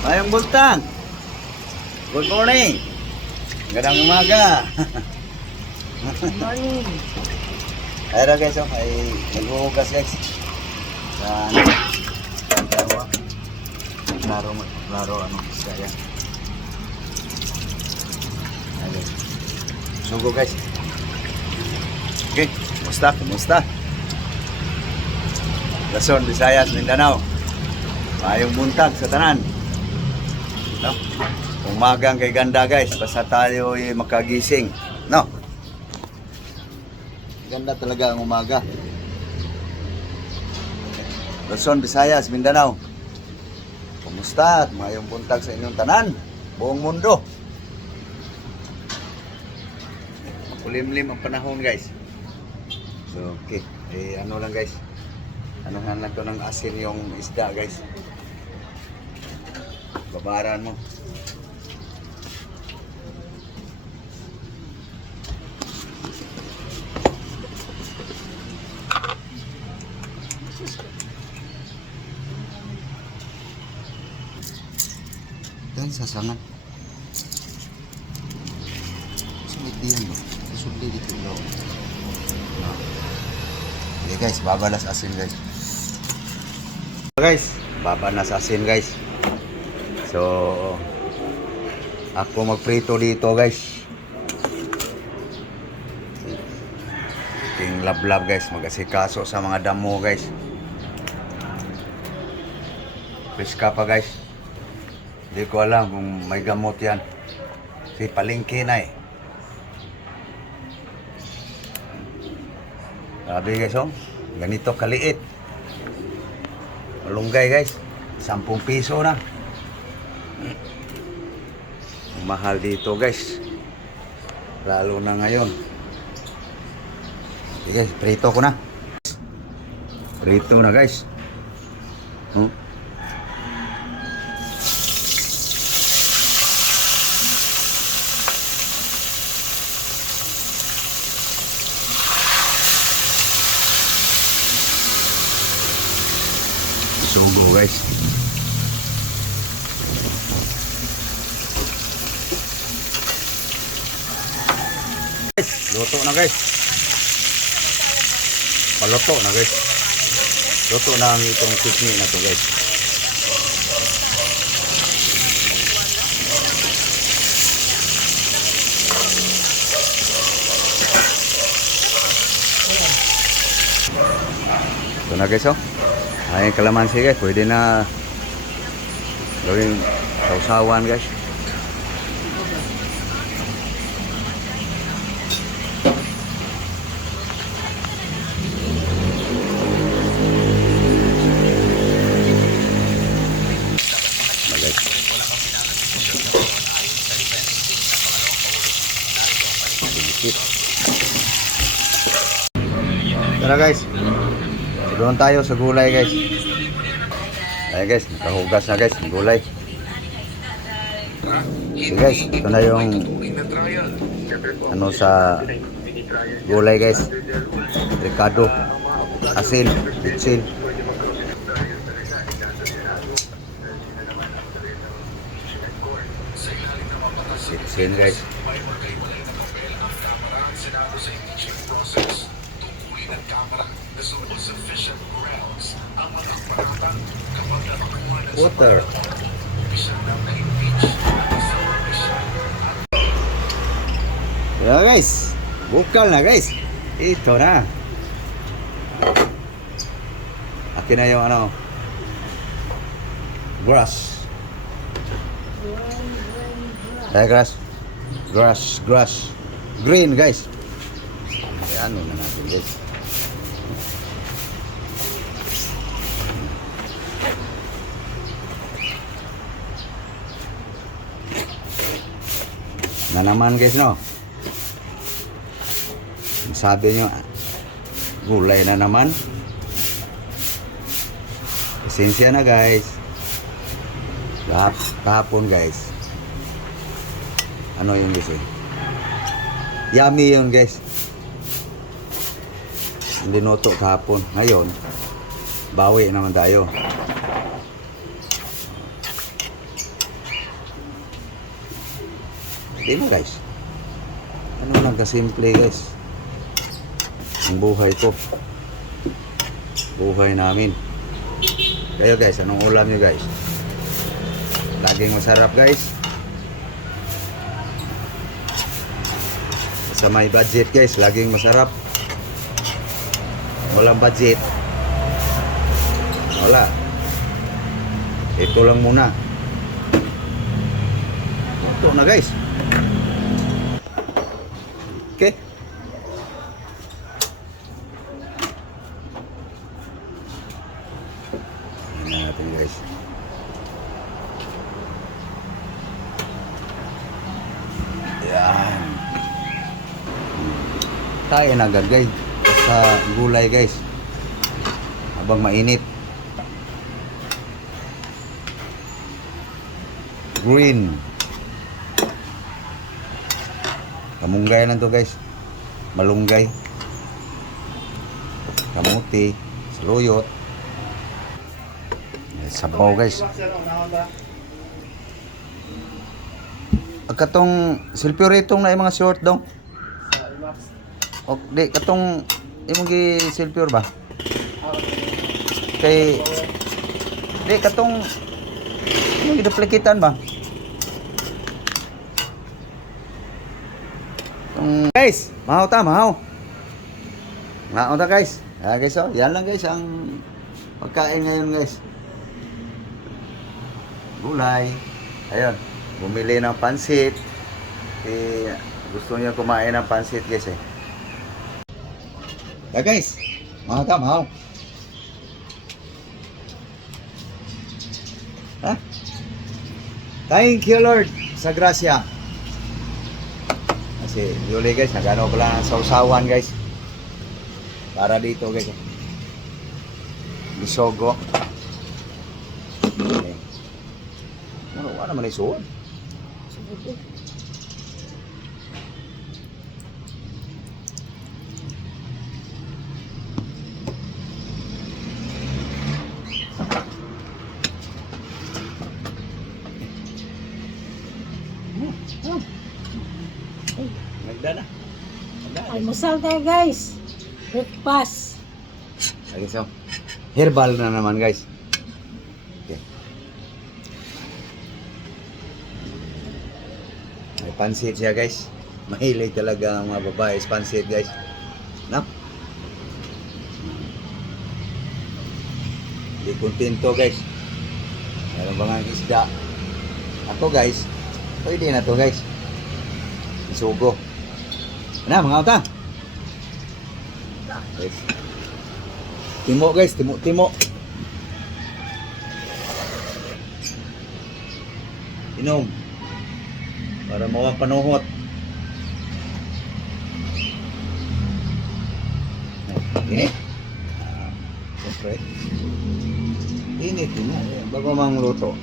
Mayong bultang. Good morning. Gandang umaga. Good morning. Ayun guys, ay naghuhugas guys. Sa klaro ano isda yan. Ayun. Sugo guys. Okay, kumusta? Luzon, Visayas, Mindanao. Mayong buntag sa tanan. No? Umagang kay ganda guys, basta tayo ay makagising. No? Ganda talaga ang umaga. Luzon, Visayas, Mindanao. Kumusta at mayong buntag sa inyong tanan? Buong mundo. Makulimlim ang panahon guys. So, okay. Ano lang guys. Anuhan lang to ng asin yung isda guys. Babaran mo. Dahil sasangan. Sulit diyan ba? Sulit dito daw. No. Okay guys, babalas asin guys. Guys, babalas asin guys. So, ako magprito dito guys. King lablab guys, mag-asikaso sa mga damo guys. Piska pa guys. Hindi ko alam kung may gamot yan. Si palengke na eh. Sabi guys, oh, ganito kaliit. Malunggay guys, 10 piso na. Mahal dito guys. Lalo na ngayon. Okay guys, prito ko na. Prito na guys. Oh. Sugo guys. Luto na guys. Paluto na guys. Luto na ang itong tikni na to guys. Ito na guys, oh. Ay, kalamansi guys, pwede na gawing sausawan guys. Tara guys. Doon tayo sa gulay guys. Ayan guys, nakahugas na guys, ng gulay. So guys, ito na yung ano sa gulay guys. Ricado, asin, bitsin. Bitsin guys. Water. Ya guys, bukal na guys. Ito na. Akin na yung ano, grass. Grass. Green guys. Ano na natin guys. Na naman guys, no? Sabi nyo, gulay na naman. Esensya na guys. Kahapon guys. Ano yun guys eh? Yummy yun guys. Hindi noto kahapon. Ngayon, bawi naman tayo. na guys. Ano lang kasimple guys. Ang buhay ko. Buhay namin. Kayo guys, anong ulam nyo guys? Laging masarap guys. Sa may budget guys, laging masarap. Walang budget. Wala. Ito lang muna. Ito na guys. Okay. Tingnan natin guys. Yan. Kaya na agad guys. Sa gulay guys. Habang mainit. Green. Kamunggay lang to guys. Malunggay. Kamuti. Saluyot. Sabaw guys. Katong silpyoritong na yung mga short daw. O di katong imong gi silpyor ba? Kay di katong imong giduplikitan ba? Guys, mahaw ta, mahaw. Mahaw ta guys. Guys, oh, yan lang guys ang pagkain ngayon guys. Gulay. Ayun, bumili ng pansit. Gusto niya kumain ng pansit guys eh. Guys, mahaw ta, mahaw. Ha? Thank you Lord sa grasya. Kasi yuli guys, nagano pala ng sausawan guys. Para dito guys. Bisogo. Okay. Ano naman isuon? Nagda na. Almusal tayo guys. Breakfast. Okay, so herbal na naman guys. Okay. May pansit siya guys. Mahilig talaga ang mga babae sa pansit guys. No? Hindi kontento guys. Meron ba nga isda? Ako guys, pwede na to guys. Isugo. Ano mga utang? Guys. Timo guys, timo. Inom. Para mawag panuhot. Init. Siyempre. Init din na. Bago mang luto.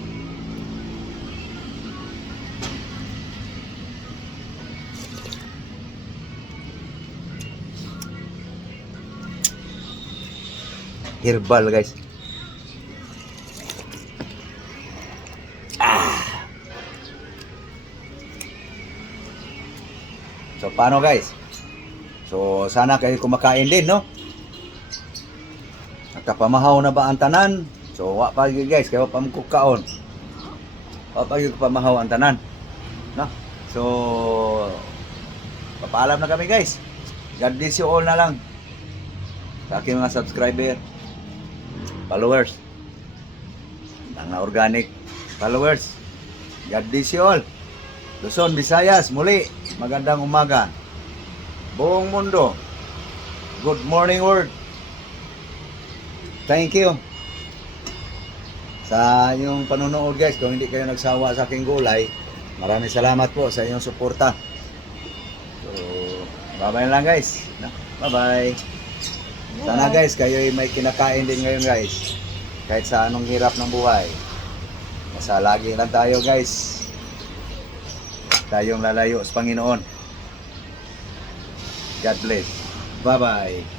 Herbal guys. So paano guys? So sana kayo kumakain din no? Nakapamahaw na ba ang tanan? So wa pa gyud guys, kaya wa pa magkukaon. Wa pa gyud pamahaw ang tanan. No? So papaalam na kami guys. God bless you all na lang. Sa aking mga subscriber, followers, mga organic followers. God bless you all. Luzon, Visayas, muli, magandang umaga. Buong mundo, good morning world. Thank you sa inyong panonood guys. Kung hindi kayo nagsawa sa aking gulay, maraming salamat po sa inyong suporta. So, bye-bye lang guys. Bye-bye. Sana guys, kayo ay may kinakain din ngayon guys. Kahit sa anong hirap ng buhay. Basta lagi lang tayo guys. Tayong lalayo sa Panginoon. God bless. Bye-bye.